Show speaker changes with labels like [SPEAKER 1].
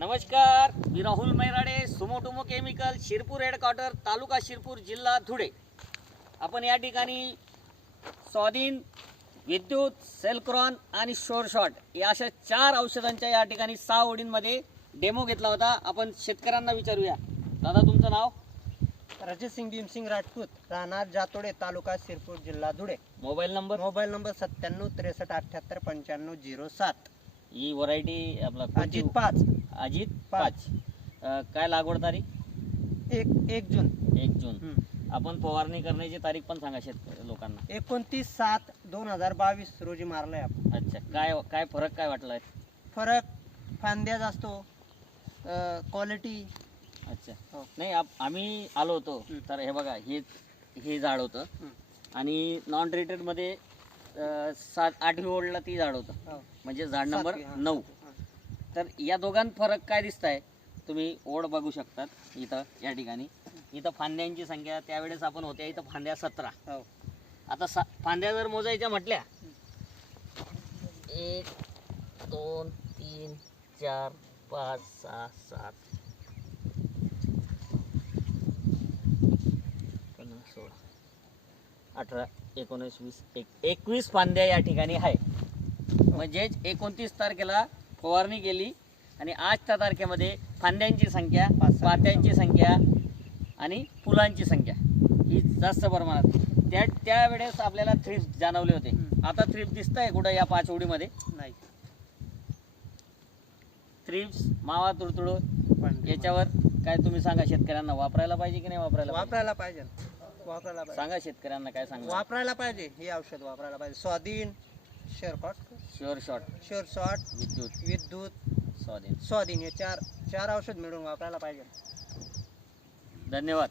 [SPEAKER 1] नमस्कार मी राहुल मैराडे सुमोटुमो केमिकल शिरपूर हेडक्वार्टर तालुका शिरपूर जिल्हा धुळे. आपण या ठिकाणी स्वाधीन विद्युत सेलक्रॉन आणि शोरशॉट या अशा चार औषधांच्या या ठिकाणी सहा ओढींमध्ये डेमो घेतला होता. आपण शेतकऱ्यांना विचारूया. दादा तुमचं नाव?
[SPEAKER 2] रजतसिंग भीमसिंग राजपूत राहणार जातोडे तालुका शिरपूर जिल्हा Dhule.
[SPEAKER 1] Mobile number?
[SPEAKER 2] Mobile number सत्त्याण्णव त्रेसष्ट अठ्ठ्याहत्तर पंच्याण्णव झिरो सात.
[SPEAKER 1] ही व्हरायटी आपला कोणती?
[SPEAKER 2] अजित पाच.
[SPEAKER 1] अजित
[SPEAKER 2] पाच.
[SPEAKER 1] पाच. अं, काय लागवड तारीख?
[SPEAKER 2] एक एक जून.
[SPEAKER 1] एक जून.
[SPEAKER 2] हम्म.
[SPEAKER 1] आपण फवारणी करण्याची तारीख पण सांगा शेतकरी लोकांना.
[SPEAKER 2] एकोणतीस सात दोन हजार बावीस रोजी मारलाय आपण.
[SPEAKER 1] अच्छा. काय काय फरक काय वाटलाय?
[SPEAKER 2] फरक फांद्या जास्त क्वालिटी
[SPEAKER 1] अच्छा.
[SPEAKER 2] हो.
[SPEAKER 1] नाही आप- आम्ही आलो होतो.
[SPEAKER 2] हं.
[SPEAKER 1] तर हे बघा हे हे झाड होतं. आणि नॉन ट्रीटेडमध्ये सात आठवी ओढला ती झाड होतं. म्हणजे झाड नंबर
[SPEAKER 2] हा.
[SPEAKER 1] नऊ. तर या दोघांत फरक काय दिसत आहे तुम्ही ओढ बघू शकतात इथं या ठिकाणी. इथं फांद्यांची संख्या त्यावेळेस आपण होत्या इथं फांद्या सतरा.
[SPEAKER 2] हो.
[SPEAKER 1] आता सा फांद्या जर मोजायच्या म्हटल्या एक दोन तीन चार पाच सहा सात अठरा एकोणीस वीस एक एकवीस फांद्या या ठिकाणी आहे. म्हणजेच एकोणतीस तारखेला फवारणी केली आणि आजच्या तारखेमध्ये फांद्यांची संख्या. पात्यांची संख्या आणि फुलांची संख्या ही जास्त प्रमाणात. त्या त्यावेळेस आपल्याला थ्रिप्स जाणवले होते. आता थ्रिप्स दिसत आहे कुठं या पाच ओळीमध्ये?
[SPEAKER 2] नाही.
[SPEAKER 1] थ्रिप्स मावा तुडतुडू याच्यावर काय तुम्ही सांगा शेतकऱ्यांना वापरायला पाहिजे की नाही वापरायला?
[SPEAKER 2] वापरायला पाहिजे वापरायला पाहिजे.
[SPEAKER 1] सांगा शेतकऱ्यांना काय सांगा
[SPEAKER 2] वापरायला पाहिजे. हे औषध वापरायला पाहिजे. स्वाधीन शेरकॉट
[SPEAKER 1] शुअर शॉट
[SPEAKER 2] शेअर शॉट
[SPEAKER 1] विद्युत.
[SPEAKER 2] विद्युत.
[SPEAKER 1] स्वाधीन.
[SPEAKER 2] स्वाधीन. हे चार चार औषध मिळून वापरायला पाहिजे.
[SPEAKER 1] धन्यवाद.